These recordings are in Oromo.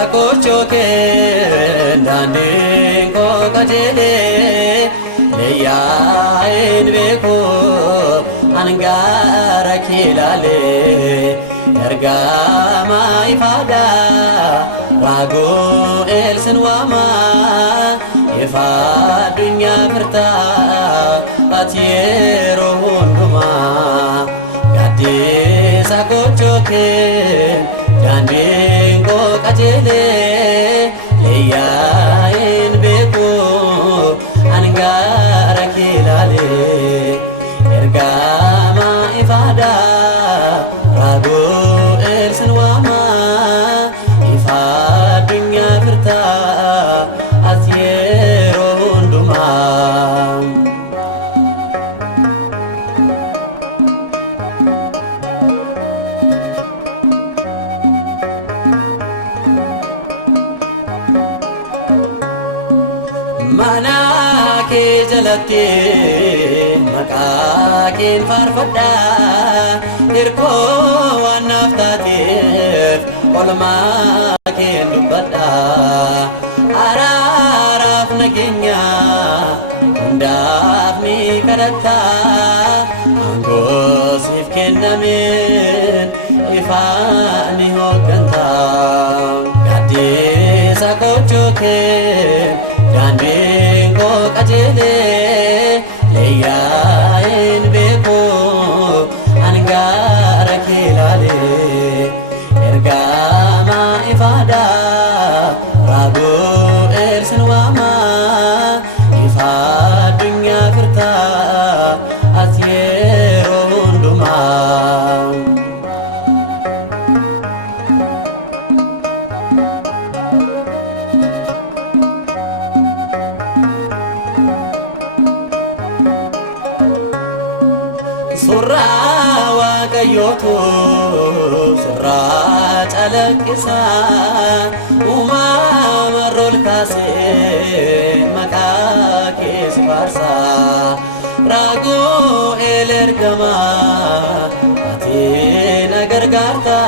sakochoke dandingo kajele leya enbeko angara kilale erga maifada rago elsenwama ifa dunya firta atiero hunduma gadi sakochoke dandingo kajele leya enbeko angara kilale erga maifada rago elsenwama ifa dunya firta atiero hunduma mana ke jalate maka ken farfada irko wanaftate olma ken dubada araraf nagenya ndaf mi karata angos ifkenamen ifani hokanta gadi sakochoke dandingo kajele leya enbeko angara kilale erga maifada rago elsenwama ifa dunya firta atiero hunduma surra waqayyotu surra calaqisa uma marrol kase makake sibarsa rago elergama ati nagargarta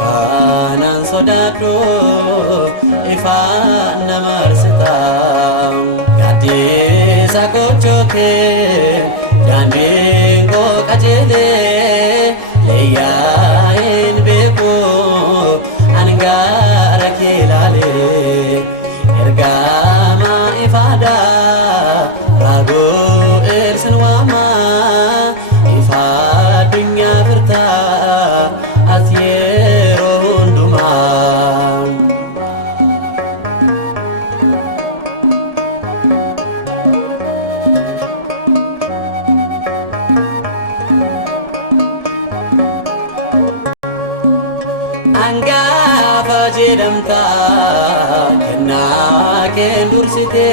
kanan sodado ifa namarsita gadi sakochoke dandingo kajele leya enbeko angara kilale erga maifada rago elsenwama ifa dunya firta atiero hunduma anggafa jedhamta kenna ken dursite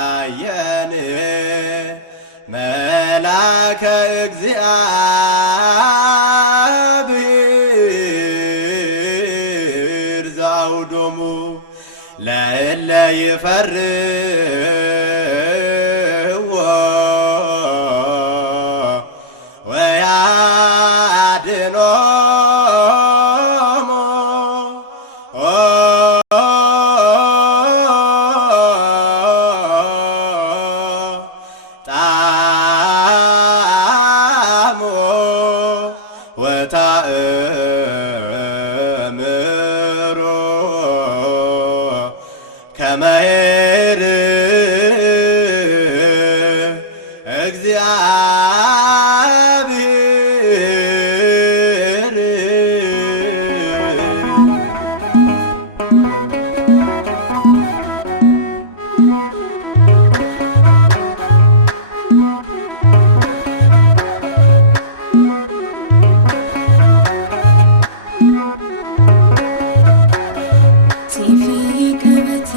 ታየን መላከ እግዚአብሔር ዘአውዶሙ ለእለ ይፈርዎ ወያድኅኖሙ ጣዕሞ ወታእምሮ ከመ እግዚአብሔር TV ገበቴ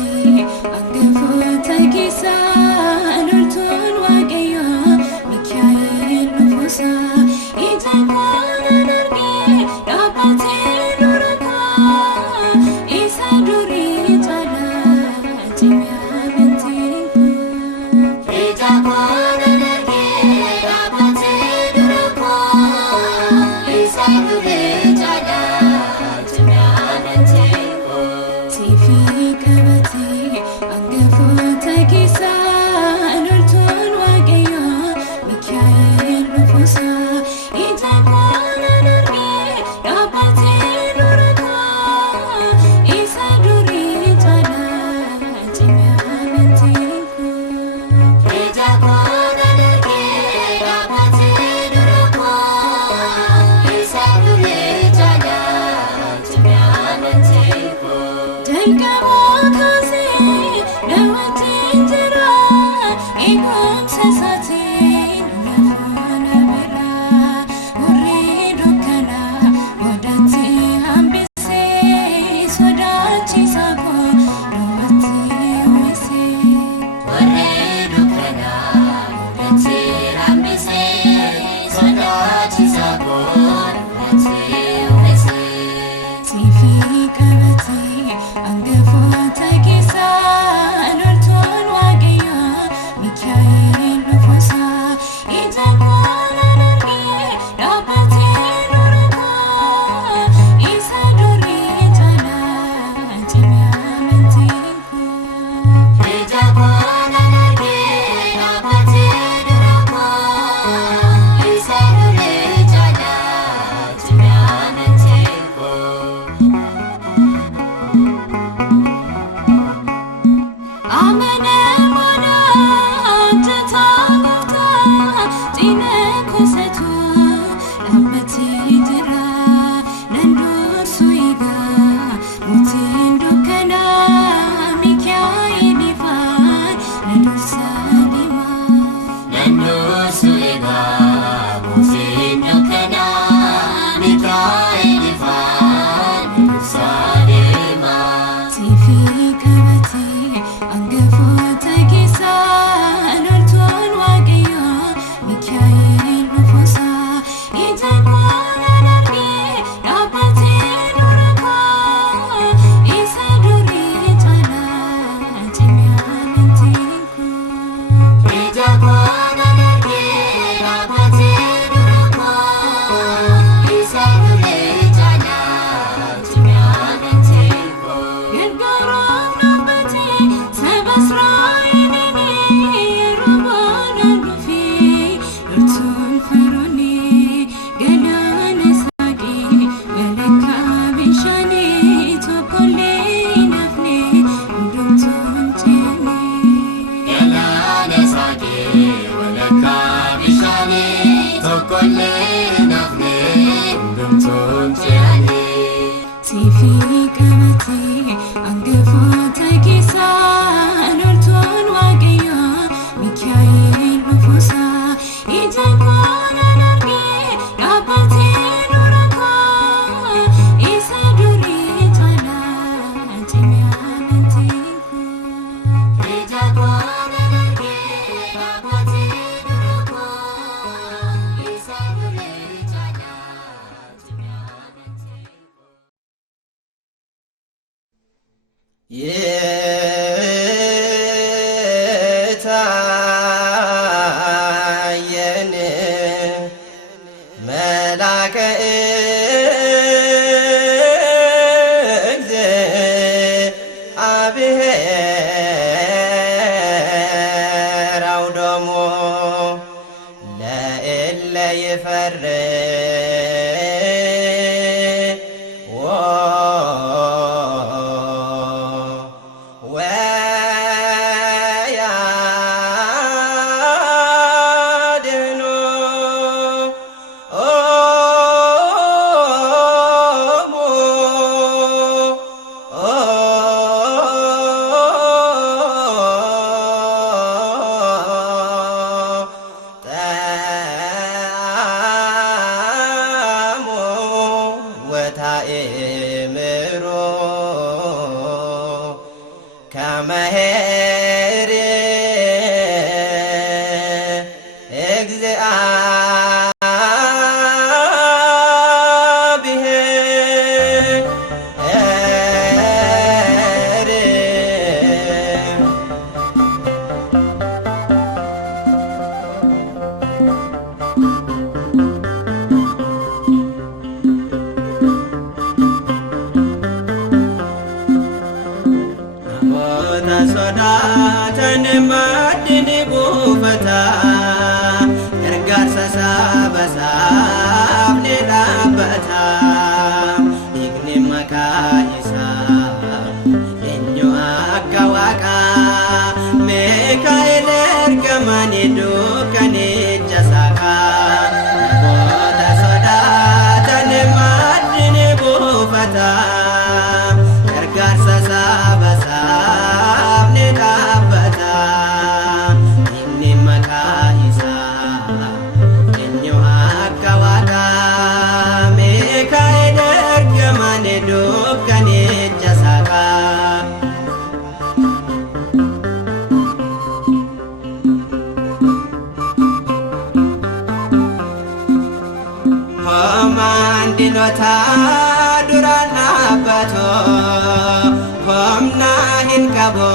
qabu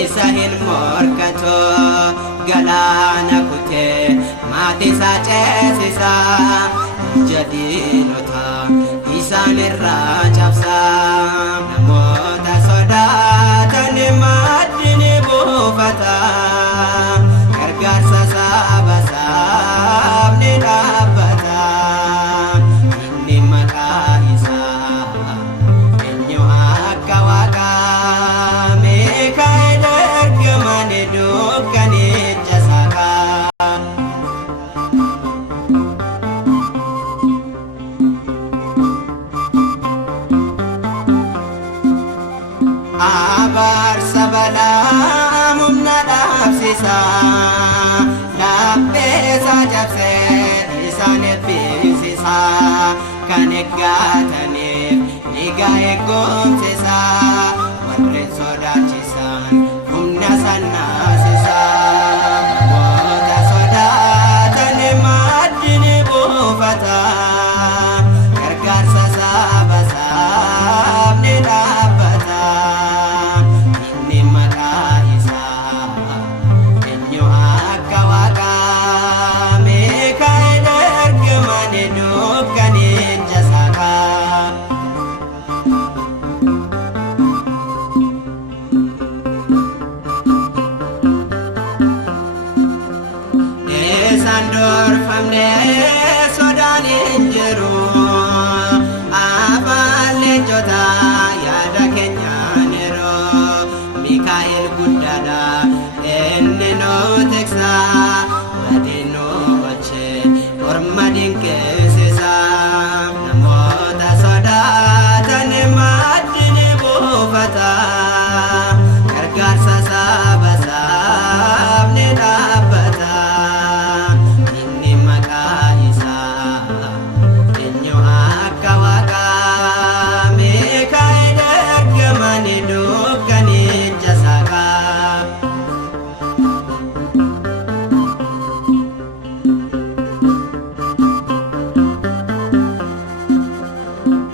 isa hilmorkato galaana kutee maatii isaa ceesisa jadiinota isaan irraa cabsa namoota sodaatan maaddini buufata gargaarsa saba isaaf ni dhaabbata inni maqaa isaa eenyu akka Waaqaa Mikaa'el ergamaan dukkanicha saaqa abaarsa balaa humna dhaabsisa lapheesa cabsee isaan eebbisiisa kan eeggataniif nigaa eegumsisa warreen sodaachisan humna sannaasisa namoota sodaatan maaddini buufata gargaarsa saba isaaf ni dhaabbata inni maqaa isaa eenyu akka Waaqaa Mikaa'el ergamaan dukkanicha saaqa isaan dorfamne sodaan hin jiru afaan leencota yaada keenyaan yeroo Mikaa'el guddaadha inni nu tiksa wadeen nu oolchee orma dinqisiisa namoota sodaatan maaddini buufata gargaarsa saba isaaf ni dhaabbata inni maqaa isaa eenyu akka Waaqaa Mikaa'el ergamaan dukkanicha saaqa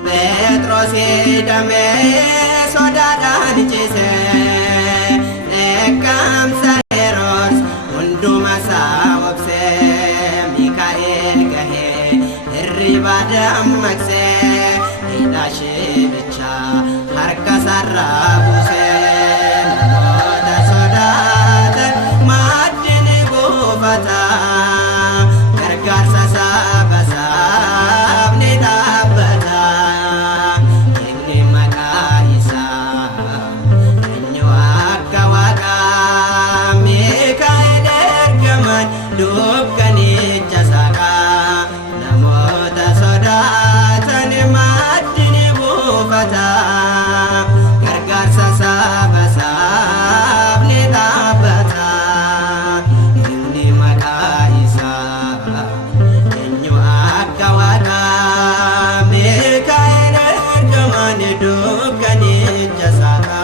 Petros hidhamee sodaadhaan ciise eeggamsa Heroos hunduma isaa obsee Mikaa'el gahee hirriba dammaqsee hidhaa shibicha harka isaarraa buusee namoota sodaatan maaddini buufata gargaarsa saba isaaf ni dhaabbata inni maqaa isaa eenyu akka Waaqaa Mikaa'el ergamaan dukkanicha saaqa namoota sodaatan maaddini buufata gargaarsa saba isaaf ni dhaabbata inni maqaa isaa eenyu akka Waaqaa Mikaa'el ergamaan dukkanicha saaqa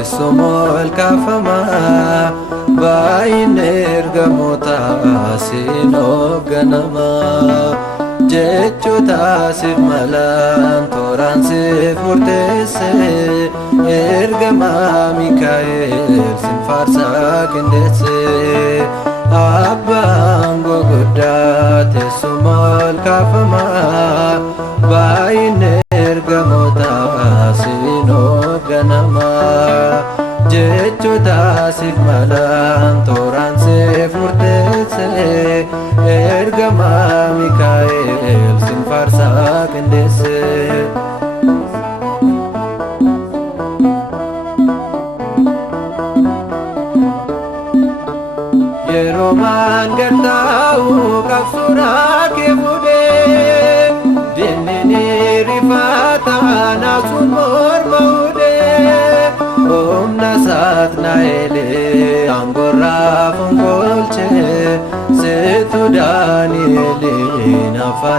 Somol kafama bayin ergamota sino ganama jechuta sif malan toran sif murtese ergama Mikael sin farsa kendese abang gudate somol kafama bayin ergamota sino ganama jechuta sif malan toran sif murtese ergama Mikael sin farsa kendese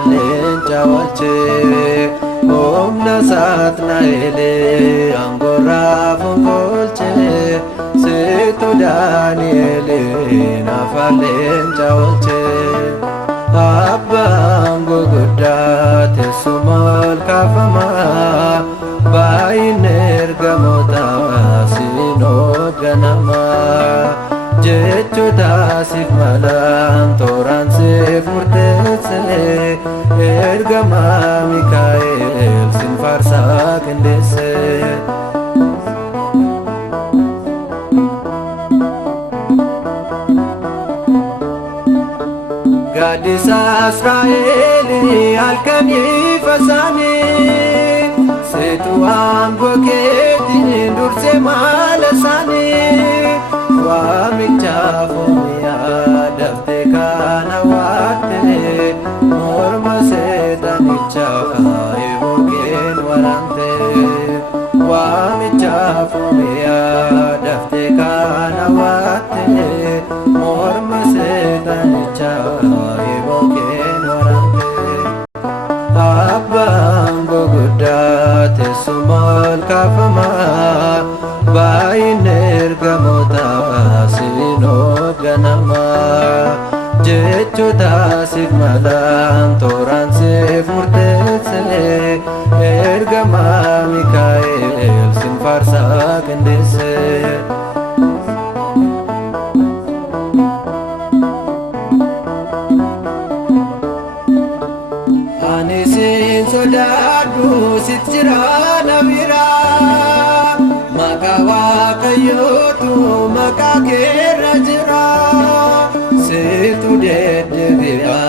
leenca oolchee humna Saatnaa'elee angorraa fonqolchee situ Daani'eliin afaan leenca oolchee abbaan guguddaa teessuma ol kaafamaa baay'inni ergamootaa siin hoogganamaa jechoota siif malaan tooraan siif murteessee ergamaa Mikaa'el siin faarsaa qindeessee. Gaaddisa Israa'elii halkanii fasaanii situ aangoo keetiin dursee maala isaanii waamichaaf mi'aa daftee kana waattee morma seexanichaa eebokeen waraantee waamichaaf mi'aa daftee kana waattee morma seexanichaa eebokeen waraantee abbaan guguddaa teessuma ol kaafamaa baay'inni ergamootaa siin hoogganamaa jechoota siif malaan tooraan siif murteessee ergamaa Mikaa'el siin faarsaa qindeessee. Ani siin sodaadhu sit jira na biraa maqaa Waaqayyootu maqaa keerra jira situ deddeebi'a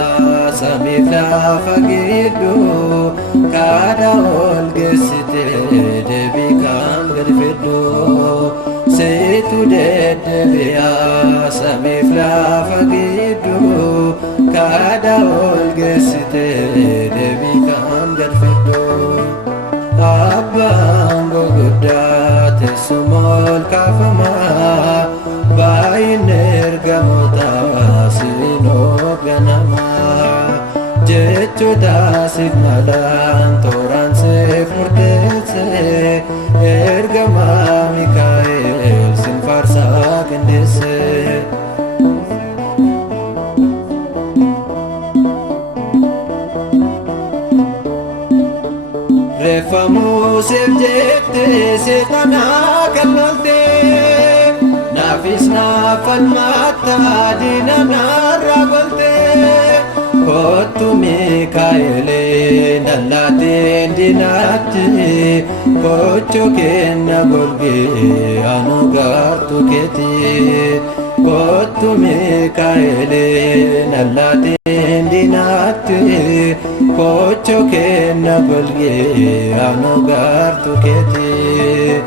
samiif lafa gidduu kaadha ol geessitee deebii kan gad fiddu situ deddeebi'a samiif lafa gidduu kaadha ol geessitee deebii kan gad fiddu abbaan guguddaa teessuma ol kaafamaa baay'inni ergamootaa siin hoogganamaa jechoota siif malaan tooraan siif murteessee ergamaa Mikaa'el siin faarsaa qindeessee. Reeffa Museef jettee seexanaa kan loltee naafis naaf falmatta diina narraa goltee kottu Mikaa'eliin allaateen diinaatti kochoo kenna golgee anu gartuu keetii kottu Mikaa'eliin allaateen diinaatti kochoo kenna golgee anu gartuu keetii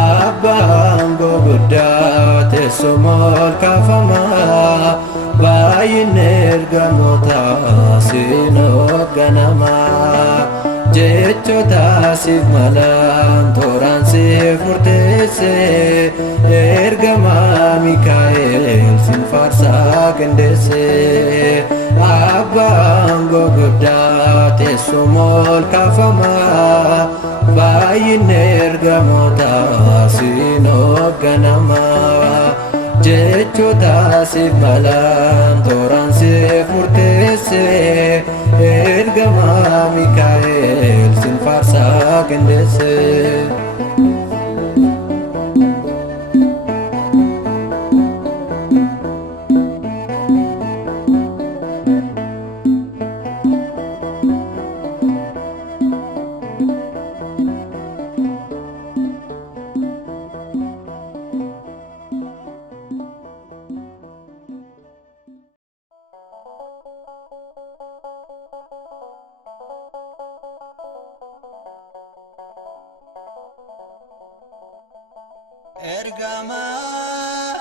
abbaan guguddaa teessuma ol kaafamaa baay'inni ergamootaa siin hoogganamaa jechoota siif malaan tooraan siif murteessee ergamaa Mikaa'el siin faarsaa qindeessee abbaan guguddaa teessuma ol kaafamaa baay'inni ergamootaa siin hoogganamaa jechoota siif malaan tooraan siif murteessee ergamaa Mikaa'el siin faarsaa qindeessee.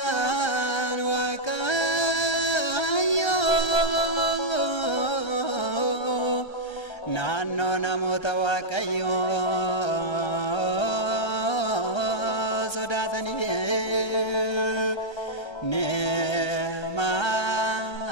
Ergamaan Waaqayyoo naannoo namoota Waaqayyoo sodaatanii ni marsu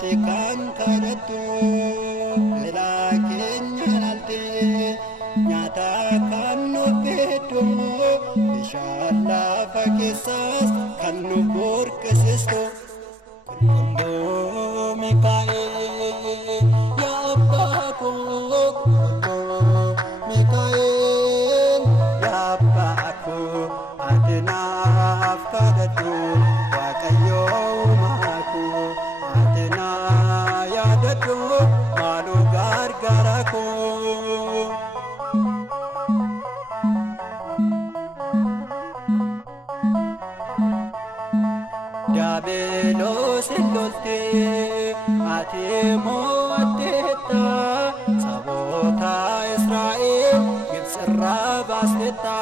ati kan kadhattu galaa keenya laalte nyaata kan nuuf beektu bishaan lafa keessaas kan nu burqisiistu qulqulluu Mikaa'el yaa abbaa koo qulqulluu Mikaa'el yaa abbaa koo ati naaf kadhattu Waaqayyo uumaa koo ati na yaadadhu maaloo gargaara koo. Daabeeloosin loltee ati mo'atteetta saboota Israa'el Gibxirraa baasteetta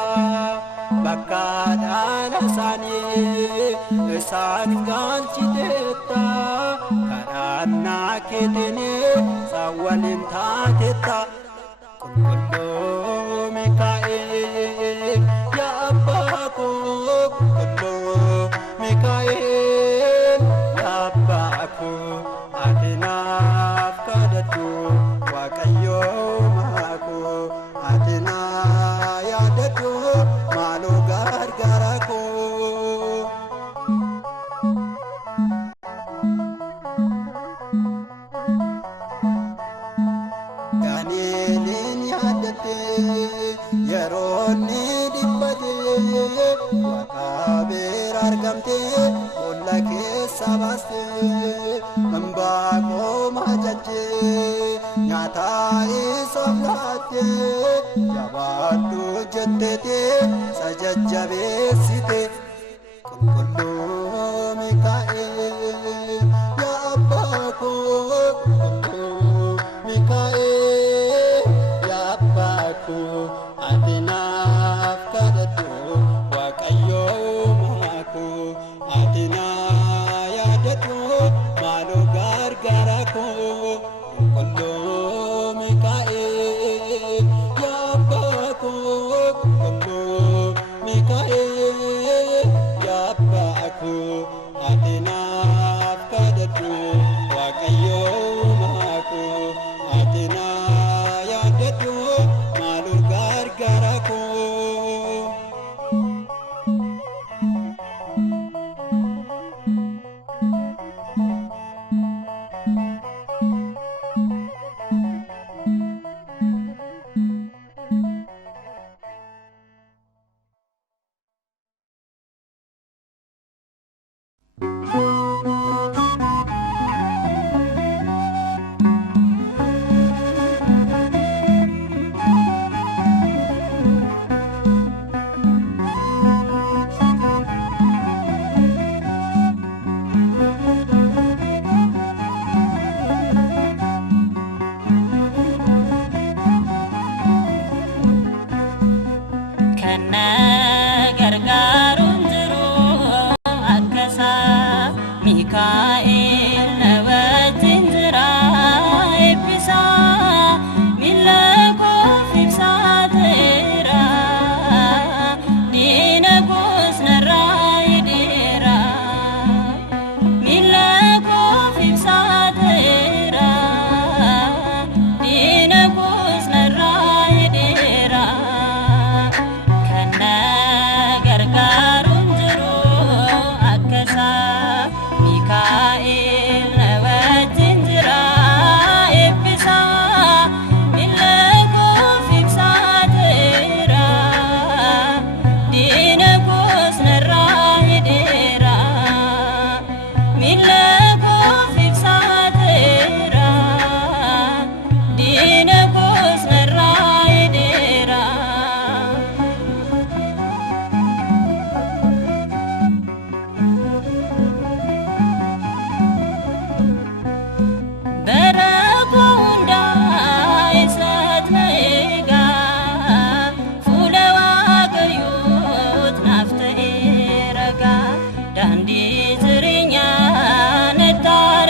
bakka dhaala isaanii isaan galchiteetta kadhannaa keetiin isaan waliin taateetta qulqulluu Mikaa'el yaa abbaa koo qulqulluu Mikaa'el yaa abbaa koo ati naaf kadhattu Waaqayyo uumaa koo ati na yaadadhu maaloo gargaara koo. Daani'eliin yaadatte yeroo inni dhiphate Waaqa bira argamte boolla keessa baaste Anbaaqoom ajajje nyaata isaaf laatte jabaadhu jetteete isa jajjabeessite qulqulluu Mikaa'el yaa abbaa koo qulqulluu Mikaa'el yaa abbaa koo ati naaf kadhattu Waaqayyo uumaa koo ati na yaadadhu maaloo gargaara koo qulqulluu Mikaa'el yaa abbaa koo qulqulluu Mikaa'el yaa abbaa koo ati naaf kadhattu Waaqayyo uumaa koo ati na yaadadhu maaloo gargaara koo. Dandi zirinya netar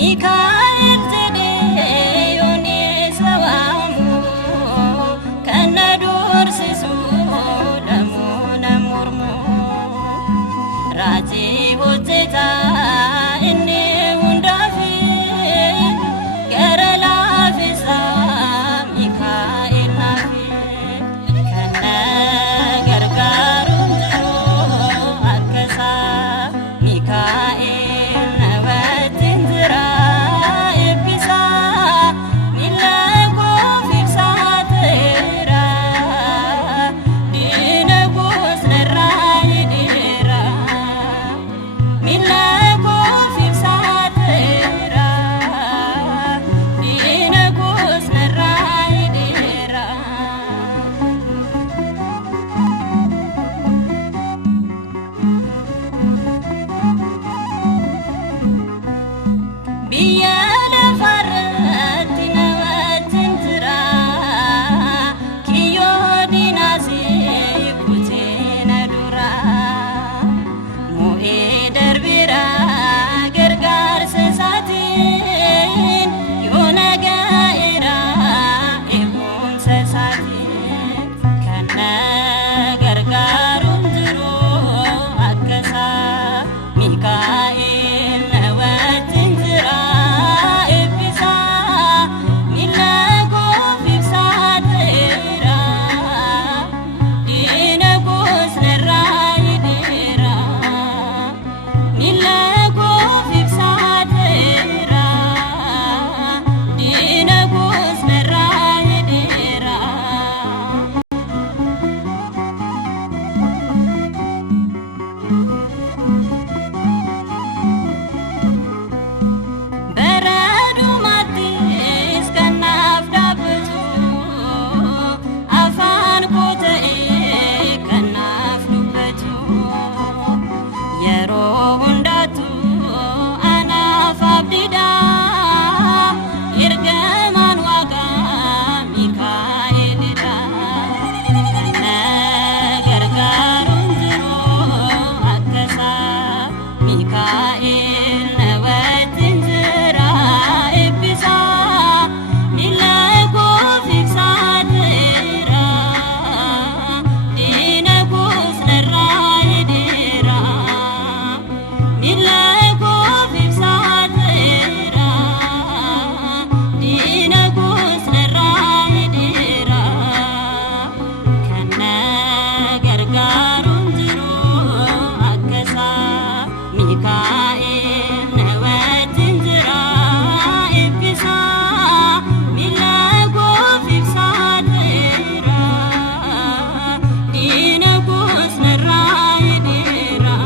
ሚካኤል ዘዴዮን ሰዋሙ ከነዱርሲሱ ለሙነ ሙርሙ ራጂ ሆቴታ እኔ ሁንዳፊ ገረላፊሳ ሚካኤል ናፊ ከነ ገርጋሩን ጅሮ አከሳ ሚካኤል ነወትን ዝራ እቢሳ ሚለጎ ፊብሳትራ ዲነጉስ ነራ ይድራ ሚለጎ ፊብሳትራ ዲነጉስ ነራ ይድራ biyya lafarratti nawatin jira kiyyoo diinaasii kuteena dura mu'ee darbira gargaarsa isaatiin yoo naga'eera eegumsa isaatiin kana gargaaruun jiru akkasaa Mikaa'el nawatin jira eebbisa miilagoo fibsaateera diina goosnarraa hidheera miilagoo fibsaateera diina goosnarraa hidheera. Baradumattis kanaaf dhaabbatu afaan koo ta'ee kanaaf dubbatu yeroo hundaatu anaaf abdiidha ergamaan waaqaa Mikaa'elidha kana gargaaruun jiru akkasaa Mikaa'el nawatin jira eebbisa miilagoo fibsaateera diina goosnarraa hidheera miilagoo fibsaateera diina goosnarraa hidheera kana gargaaruun jiru akkasaa Mikaa'el nawatin jira eebbisa miilagoo fibsaateera diina goosnarraa hidheera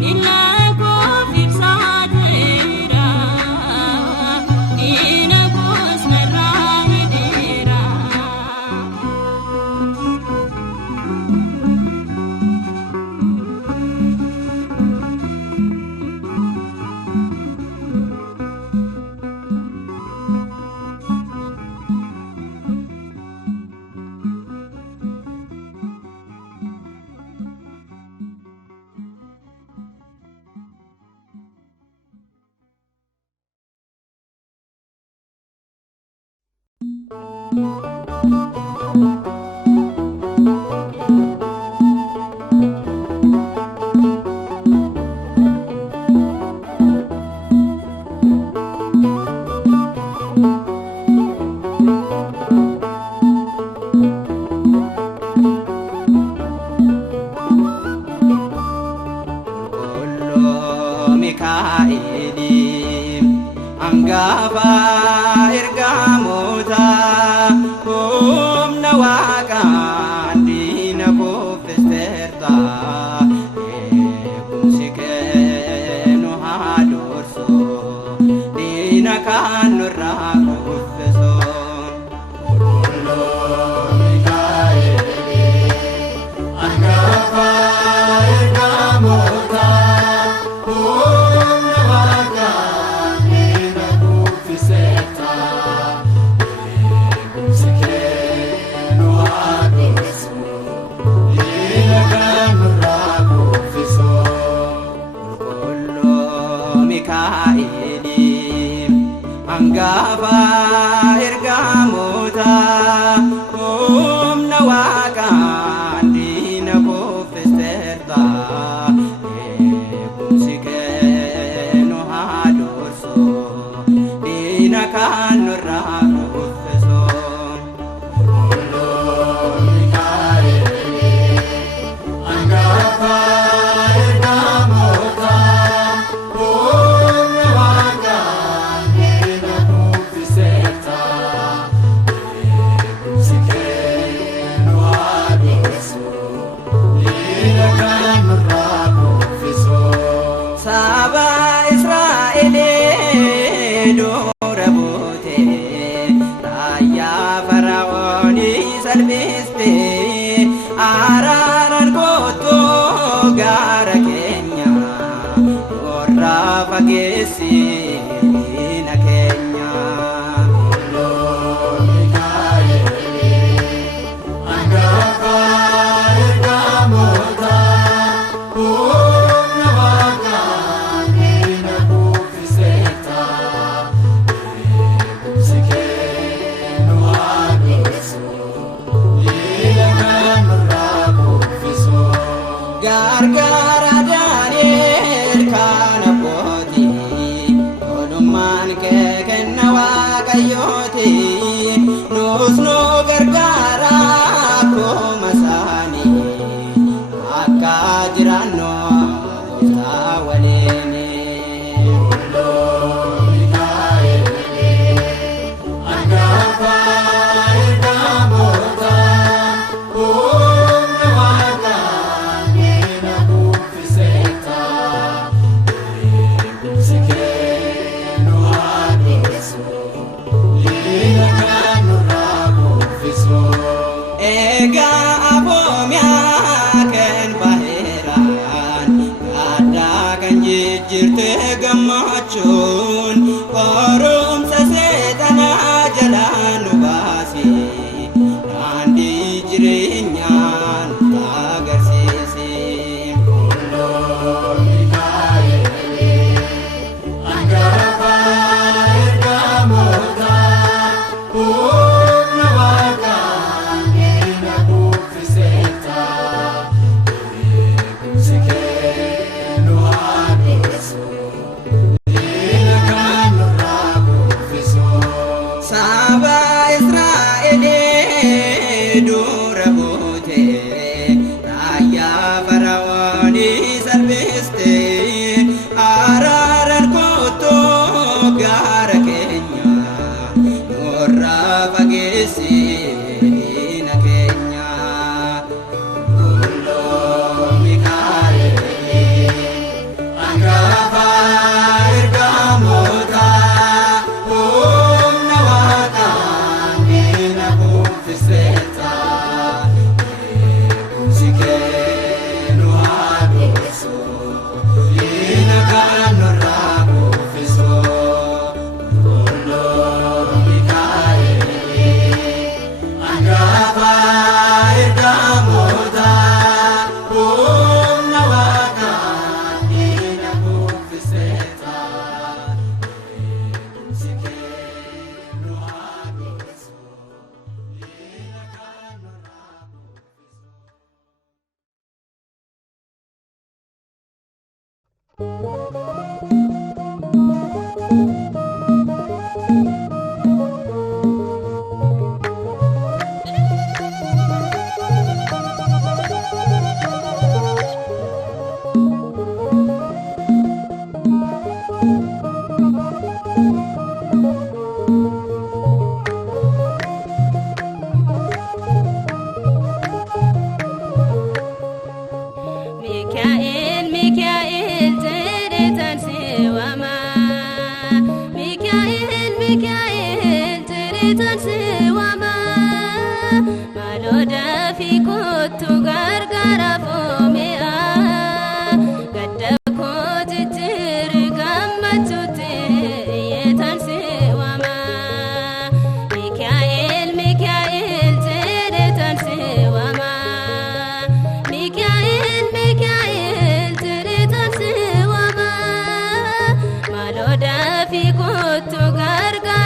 miilagoo fibsaateera diina goosnarraa hidheera. Qulqulluu Mikaa'eliin hangafa ergamoota humna waaqaan diina kuuffisteerta eegumsi kee nu haa dursu diina kaan nurraa kuuffisu. Mikaa'el Angafa ergamoota humna waaqaan diina kuffisteerta. Eegumsi kee nu haa dursu diina kaan nurraa kuffisu. Saba Israa'elee dura buute raayyaa Fara'oonii salphiste. Araaraan koottoo gaara keenya nurraa fageessi diina keenya. Gargaara Daani'el kan abbooti olummaan kee kenna Waaqayyooti. Nus nu gargaara akkuma isaanii akka jiraannu Gooftaa waliin. Egaa aboomiyaa kan baheeraan gaddaa kan jijjiirte gammachuun qorumsa seexanaa jalaa nu baasi daandii jireenyaa nu agarsiisi. Saba Israa'elee dura buute raayyaa Fara'oonii salphiste. Araaraan koottoo gaara keenya nurraa fageessi diina keenya. Angafa ergamoota humna waaqaan diina kuffisteerta. Eegumsi kee nu haa dursu diina kaan nurraa kuffisu. Angafa ergamoota humna waaqaan diina kuffisteerta. Eegumsi kee nu haa dursu diina kaan nurraa Mikael, Mikael, jedhetan si waama. Mikael, Mikael, jedhetan si waama. Maaloo dafii kottu gargaara foomi'a. Gadda koo jijjiirri gammachuutti iyyeetan si waama. Mikael, Mikael, jedhetan si waama. Mikael, Mikael, jedhetan si waama. Maaloo dafii kottu gargaara.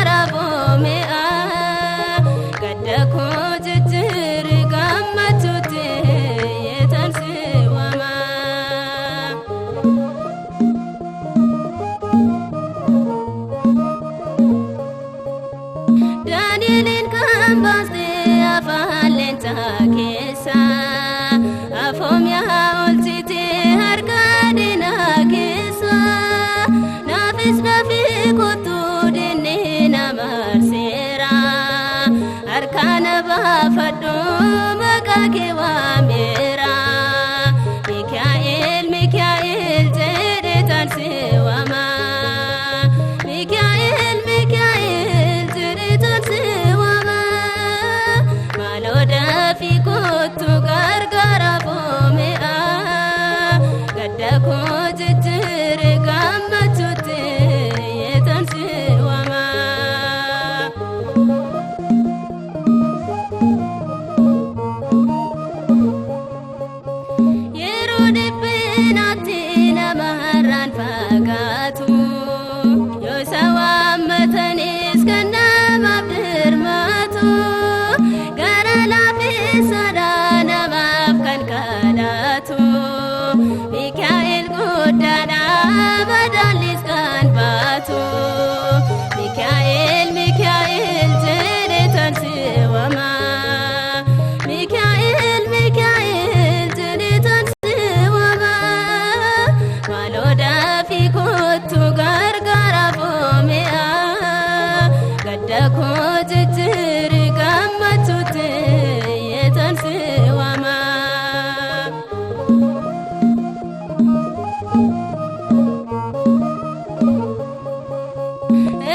kewaamera Mikaa'el Mikaa'el jedhetan si waama Mikaa'el Mikaa'el jedhetan si waama maaloo dafii kottu gargaara boome'a gadda koo jijjiire gammachuutti yeetan si waama yeroo dhiphinaatti nama har'aan fagaatu yoo isa waammatanis kan namaaf dirmaatu gara laafeessadha namaaf kan kadhatu Mikaa'el guddaadha madaallis kan baatu Mikaa'el Mikaa'el jedhetan si waama Mikaa'el Mikaa'el jedhetan si waama maaloo dafii kottu gargaara boome'a gadda koo jijjiire gammachuutti yeetan si waama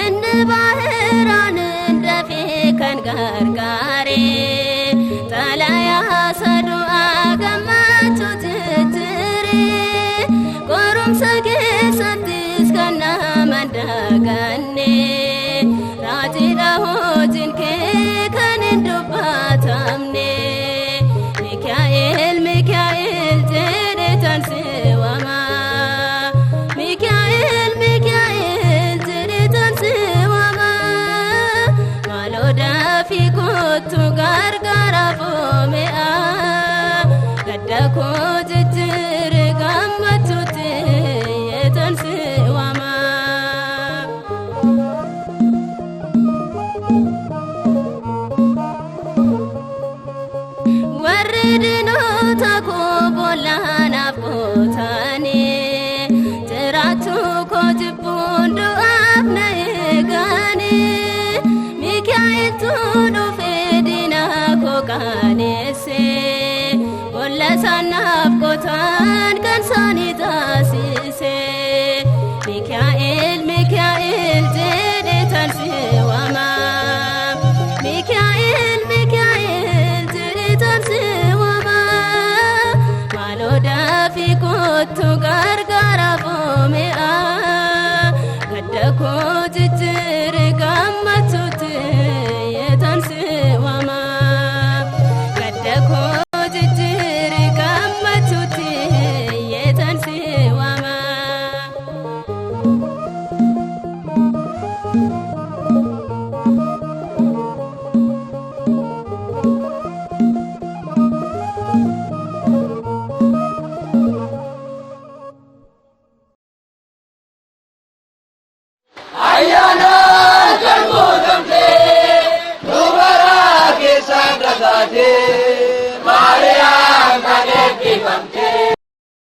inni baahiraanin dafee kan gargaare xalayaa sadu'aa gammachuu jijjiire qorumsa keessattis kan nama daganne raajidha hojiin kee kan hin dubbatamne Mikaa'el Mikaa'el jedhetan si waama Mikaa'el Mikaa'el jedhetan si waama maaloo dafii kottu gargaara boome'a gadda koo jijjiire gammachuutti yeetan si waama warri diinota koo bollaanaaf qootanii jiraachuu koo jibbuun du'aaf na eeganii Mikaa'eltu dhufee diina koo qaaneesse bolla isaanaaf qotaan kan isaanii taasise Mikaa'el Mikaa'el jedhetan si waama Mikaa'el Mikaa'el jedhetan si waama maaloo dafii kottu gargaara boome'a gadda koo jijjiire gammachuutti yeetan si waama gadda koo jijjiire gammachuutti yeetan si waama ayyaana kan guutamte dubara keessaan tasaate maariyaam kan eebbifamte